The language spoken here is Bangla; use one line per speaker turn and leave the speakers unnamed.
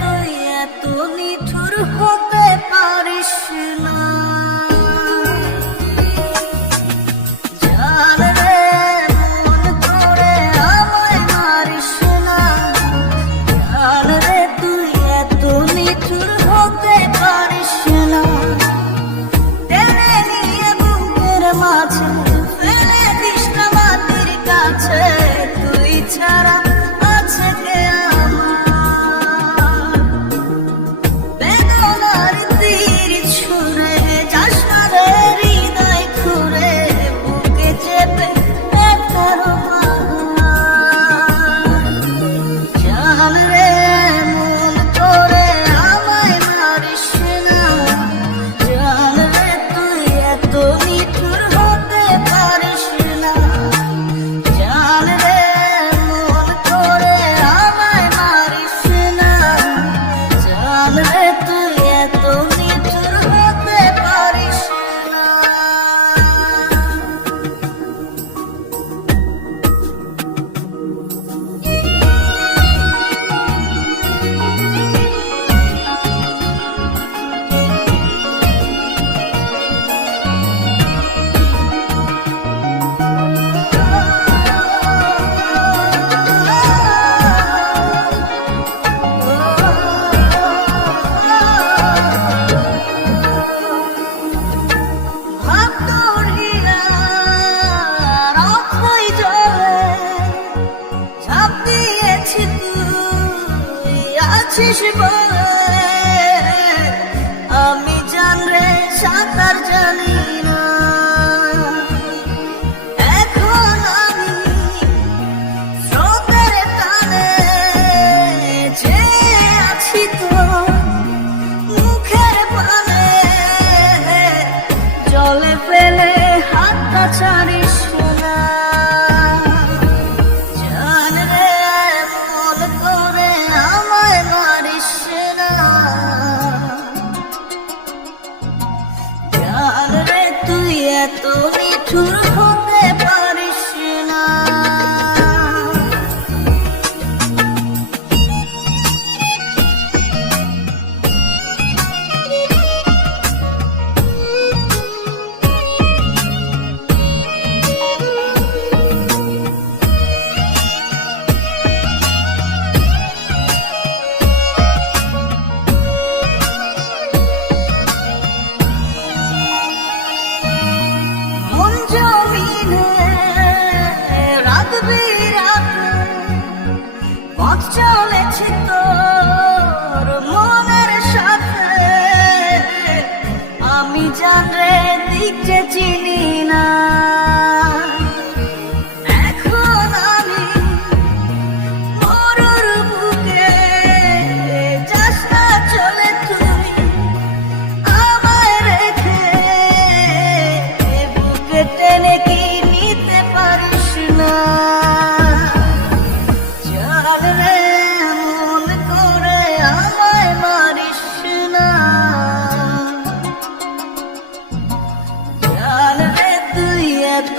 তুই এত নিঠুর হতে পারিস না। 其实不 পথ চলেছে তোর মনের সাথে আমি জানরে দিকটা চিনি না। ভাবরে মন করে আমায় মারিস না। জানবে তুই এত